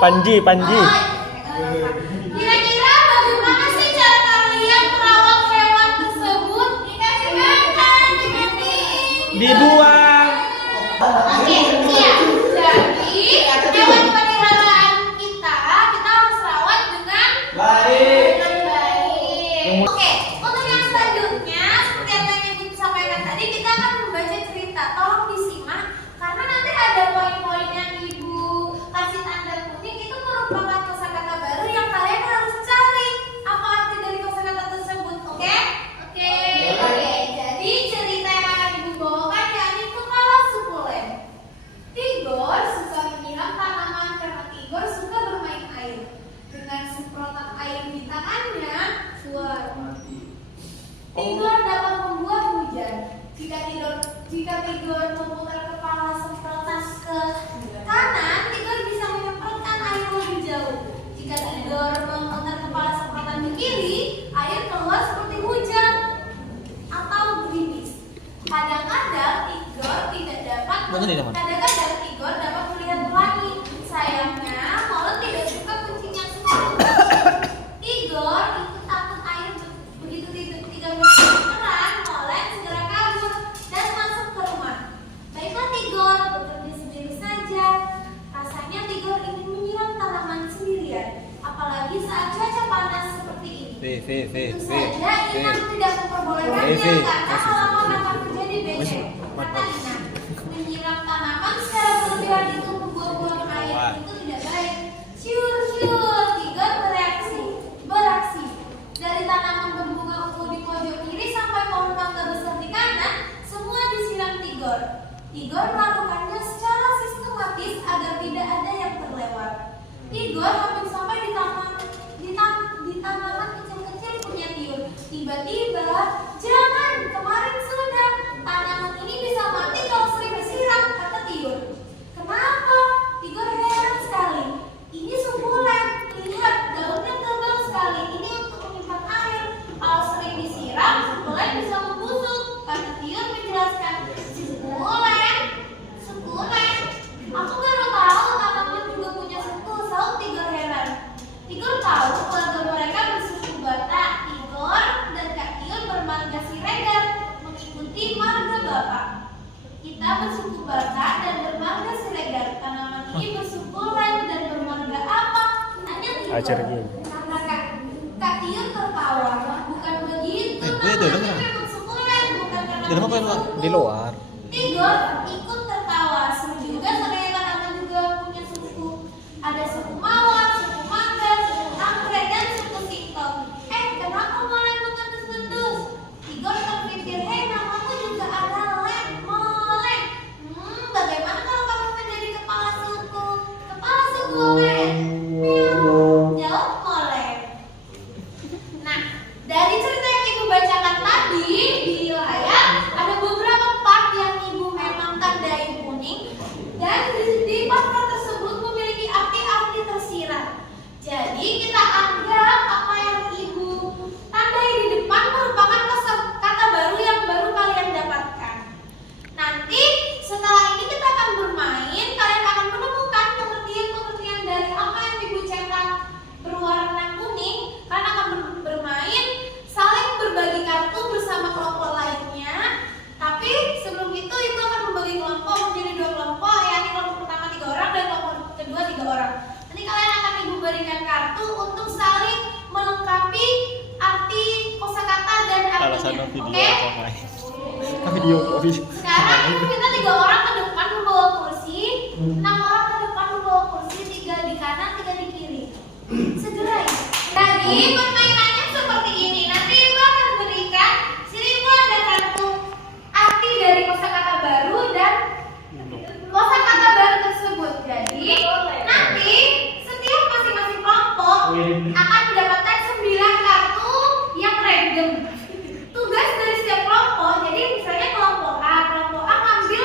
Panji. Kira-kira bagaimana sih cara kalian merawat hewan tersebut? Dikasih makan, dimandiin. Dibuang. Oke, siap. Jadi hewan peliharaan kita harus rawat dengan baik. Oke, untuk yang selanjutnya seperti apa yang Ibu sampaikan tadi, kita akan membaca cerita. Tolong disimak karena nanti ada poin-poin yang Ibu kasih tanda kuning itu merupakan kosakata baru yang kalian harus cari apa arti dari kosakata tersebut. Oke? Oke. Jadi cerita yang akan Ibu bawakan yakni kepala sukulen. Tigor suka menyiram tanaman karena Tigor suka bermain air. Dengan semprotan air di tangannya, Tigor dapat membuat hujan. Jika Tigor memutar kepala semprotan ke kanan, Tigor bisa menyemprotkan air lebih jauh. Jika Tigor memutar kepala semprotan ke kiri, air keluar seperti hujan atau gerimis. Kadang-kadang Tigor dapat melihat pelangi. Sayangnya, Molen tidak suka kucing yang suka berenang. Tigor itu takut air. Begitu Tigor berperan, Molen segera kabur dan masuk ke rumah. Baiklah Tigor, bekerja sendiri saja. Rasanya Tigor ingin menyiram tanaman sendirian, apalagi saat cuaca panas seperti ini. Tentu saja Ina tidak memperbolehkannya karena halaman akan menjadi becek. Kata Ina, menyiram tanaman secara berlebihan itu membuang-buang air itu tidak baik. Syur, Tigor beraksi. Dari tanaman berbunga ungu di pojok kiri sampai pohon mangga besar di kanan, semua disiram Tigor. Tigor melakukannya secara sistematis agar tidak ada yang terlewat. Tigor hampir sampai di tanaman kecil-kecil punya Tiur. Tiba-tiba, jangan, kemarin sudah. Tanaman ini bisa mati kalau sering disiram, kata Tiur. Kenapa? Tigor heran sekali. Ini sukulen, lihat daunnya tebal sekali. Ini untuk menyimpan air. Kalau sering disiram, sukulen bisa membusuk. Kata Tiur menjelaskan, sukulen. Aku baru tahu tanaman juga punya suku, saut Tigor heran. Tigor tahu keluarga mereka bersuku Batak. Tigor dan Kak Tiur bermarga Siregar, mengikuti marga Bapak. Kita bersuku Batak dan bermarga Siregar. Tanaman ini bersukulen dan bermarga apa? Tanya Tigor. Karena Kak Tiur tertawa. Bukan begitu. Namanya memang sukulen, bukan karena Di luar. Tigor ikut tertawa. Seru juga ternyata tanaman juga punya suku. Ada suku Mawar, suku Mangga, suku Anggrek, dan suku Singkong. Kenapa mulai mengendus-endus? Tigor terpikir, namamu juga ada Molen. Bagaimana kalau kamu menjadi kepala suku? Kepala suku Len. Jawab Molen. Nah, dari cerita yang Ibu bacakan tadi di layar, ada beberapa part yang Ibu memang tandai kuning, dan di part-part tersebut memiliki arti-arti tersirat. Jadi kita anggap apa yang Ibu tandai di depan merupakan kata baru yang baru kalian dapatkan. Nanti setelah ini kita akan bermain, kalian akan menemukan pengertian-pengertian dari apa yang Ibu cetak berwarna kuning. Kalian akan bermain, saling berbagi kartu bersama kelompok lainnya. Tapi sebelum itu Ibu akan membagi kelompok menjadi 2 kelompok, yakni kelompok pertama 3 orang dan kelompok kedua 3 orang. Nanti kalian akan Ibu berikan kartu untuk saling melengkapi arti kosakata dan artinya. Oke? Video. Sekarang Ibu minta 3 orang ke depan membawa kursi, 6 orang ke depan membawa kursi, 3 di kanan, 3 di kiri. Segera ya. Jadi permainannya seperti ini. Nanti Ibu akan berikan, sini Ibu ada kartu arti dari kosakata baru dan kosakata baru tersebut. Jadi nanti setiap masing-masing kelompok akan mendapatkan 9 kartu yang random. Tugas dari setiap kelompok, jadi misalnya kelompok A ngambil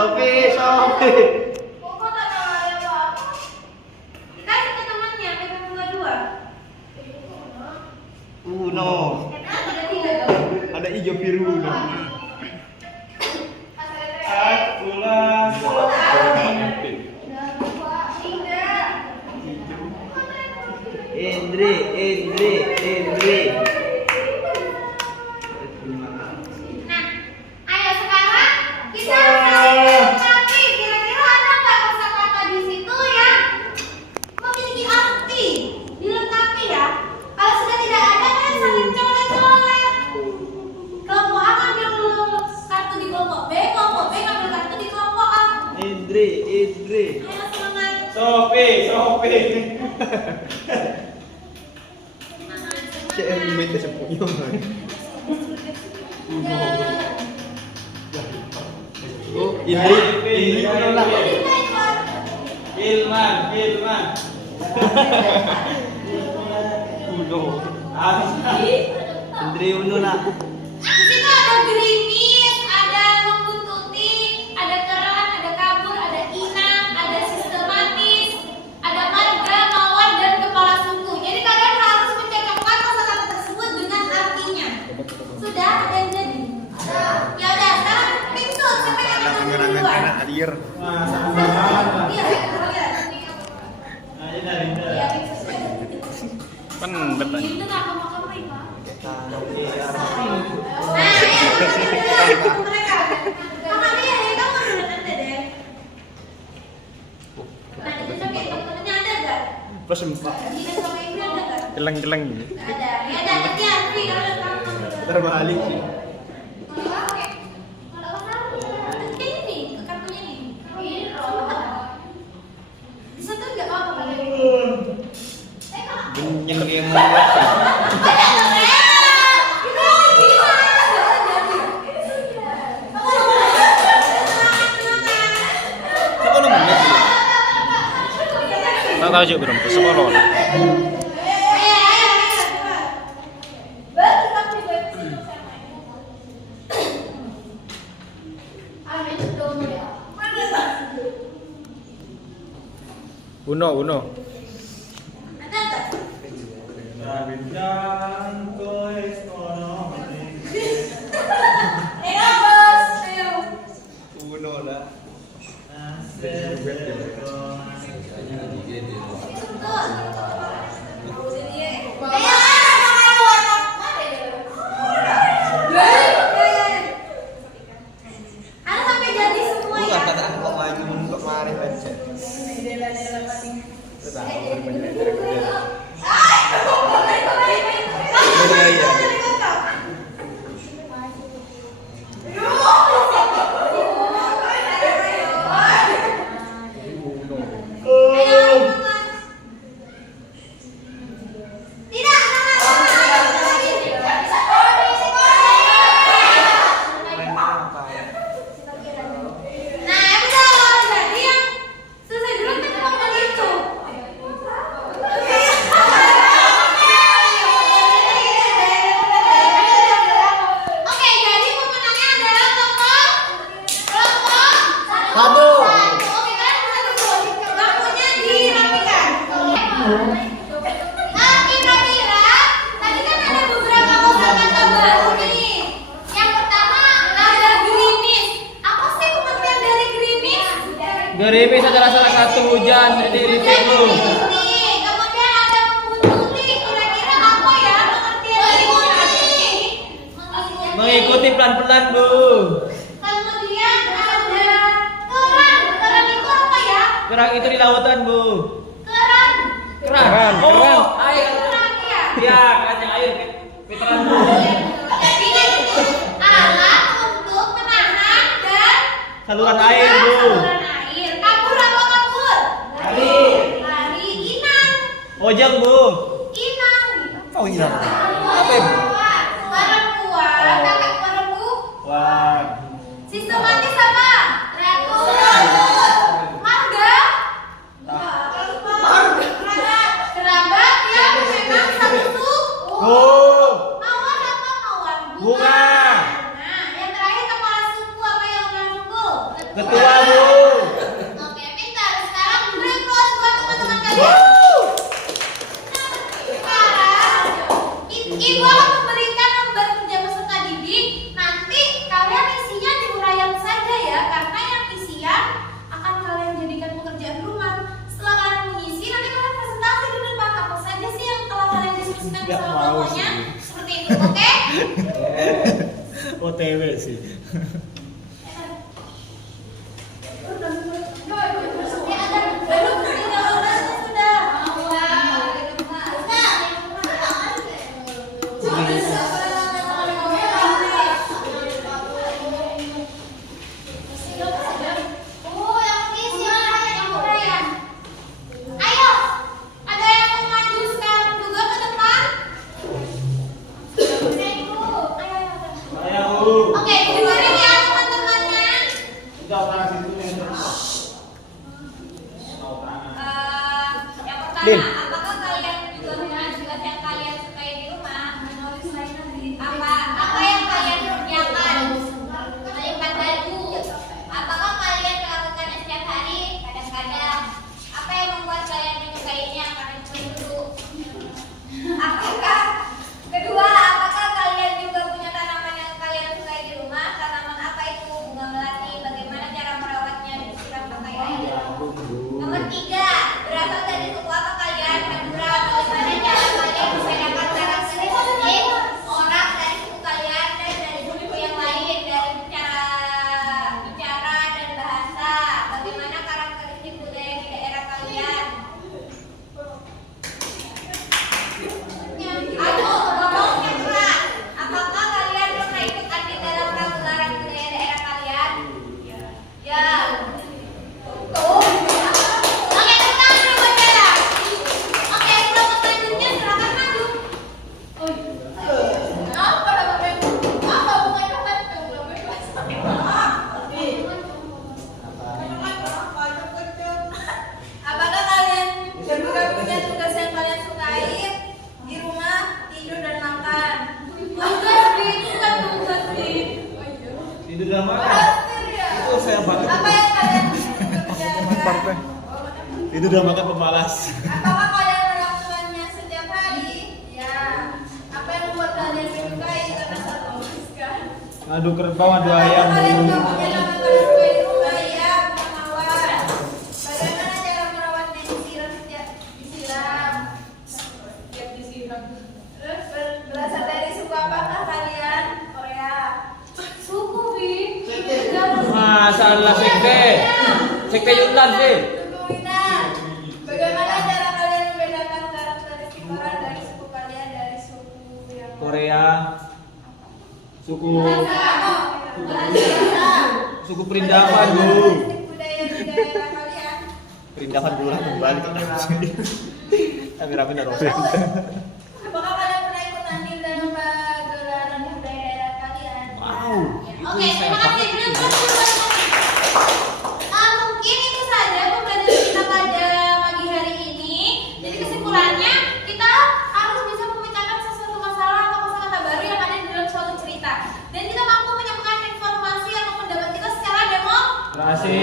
Sopi. Kok tak tahu ada apa? Dikasih ke temannya, pegang dua-dua. Uno. Ada tiga dong. Ada hijau biru Uno. Pulang. Indri. Nah, ayo sekarang kita saling melengkapi. Kira-kira ada nggak kosakata di situ yang memiliki arti? Dilengkapi ya. Kalau sudah tidak ada, kalian saling colek-colek. Kelompok A ngambil kartu di kelompok B ngambil kartu di kelompok A. Indri. Ayo semangat. Sopi. CM minta sepunya man. Oh, Indri menolak. Ilman. Uno. Asli. Indri Uno nak. Di situ ada gerimis, ada membuntuti, ada keran, ada kabur, ada inang, ada sistematis, ada marga, mawar, dan kepala suku. Jadi kalian harus mencocokkan kosakata tersebut dengan artinya. Sudah ada yang jadi? Ya udah, sekarang pintu siapa yang akan ngambil duluan? hadir. Iya, iya, Kan bertanya. itu nggak mau makan Pak. Nah, mereka. Kakak dia, kamu udah nanti deh. Nah, di sini temennya ada nggak? Plus 4. Di sama Indri ada nggak? Geleng. Nggak ada. Ya ada, nanti Andri kalau kamu. Terbalik sih. Kalau kamu, kayaknya nih, kartunya nih. Di situ nggak apa-apa kalian. Bunyi yang Tak tahu juga belum. Sekolah. Uno. Uno lah. Harus sampai jadi semua ya. Bukan kata aku kok maju untuk kemarin aja. Kira-kira tadi kan ada beberapa kosakata baru nih. Yang pertama ada gerimis. Apa sih pengertian dari gerimis? Gerimis adalah salah satu hujan berdiri Hujan nih. Kemudian ada membuntuti. Kira-kira apa ya pengertian dari membuntuti? Mengikuti pelan-pelan, Bu. Kemudian ada kerang. Kerang itu apa ya? Kerang itu di lautan, Bu. Kerang. Kerang. Oh, air. Kerang ya. Ya, katanya air. Veteran, Bu. Jadi itu alat untuk menahan dan Saluran air, Bu. saluran air. Kabur apa kabur? Lari. Lari. Inang. Ojek, Bu. Inang. Oh iya. Apa itu? Perempuan. Kakak perempuan. Wah. Sistematis apa? Marga. Kerabat yang memang satu suku. Oh. Mawar apa mawar? Bunga. Nah, yang terakhir kepala suku apa yang ulang suku? Ketua. mendiskusikan Nggak masalah mau pokoknya sih. seperti itu, oke? OTW sih. Ya ada baru tinggal orangnya sudah. Oh, yang ini siapa yang Korea? Ayo, ada yang mau maju sekarang juga ke depan? Ayo. Oke, dengerin ya teman-temannya. Udah tangan situ nih. Yang pertama, Dim. apakah kalian juga punya tugas yang kalian sukai di rumah? Apa yang kalian kerjakan? Melipat baju. Apakah kalian melakukannya setiap hari? Kadang-kadang. Apa yang membuat kalian menyukainya? Karena cemburu. Apakah kalian juga punya tanaman yang kalian sukai di rumah? Tanaman apa itu? Bunga melati. Bagaimana cara merawatnya? Disiram pakai air. Nomor 3, berasal dari suku apa kalian? Madura. Bagaimana cara kalian membedakan karakteristik orang dari suku kalian dan dari suku yang lain dari cara bicara dan bahasa? Bagaimana karakteristik budaya di daerah kalian? Ayo, ngomongnya keras. Apakah kalian pernah ikut andil dalam pagelaran budaya daerah kalian? Ya. Tuh. Oke, tenang dulu buat Bella. Oke, kelompok selanjutnya silakan maju. Apa bukan Apakah kalian juga punya tugas yang kalian sukai di rumah, tidur dan makan? Tugas sih, bukan tugas sih. Tidur dan makan. Itu saya banget. Apa yang kalian kerjakan? Tidur dan makan pemalas. Apakah kalian melakukannya setiap hari? Ya. Apa yang membuat kalian menyukai karena saat memutuskan? Aduh keren banget dua ayam. Apakah kalian juga punya tanaman kalian sukai di rumah? Ya, bunga mawar. Bagaimana cara merawatnya? Disiram setiap disiram. Terus berasal dari suku apakah kalian? Korea. Suku Bi. Masalah sekte. Sekte Yunnan sih. Suku Minang. Bagaimana cara kalian membedakan karakteristik orang dari suku kalian dari suku yang Korea. Suku suku Perindakan dulu. budaya di daerah kalian. Perindakan dulu lah kembali ke kameramen naruh. Apakah kalian pernah ikut andil dalam pagelaran budaya daerah kalian? Wow, itu Oke, saya terima kasih. banget. Terima kasih. Mungkin itu saja pembelajaran kita pada pagi hari ini. Jadi kesimpulannya kita harus bisa memecahkan sesuatu masalah atau kosakata baru yang ada di dalam suatu cerita. Dan kita mampu menyampaikan informasi atau pendapat kita secara demokrasi.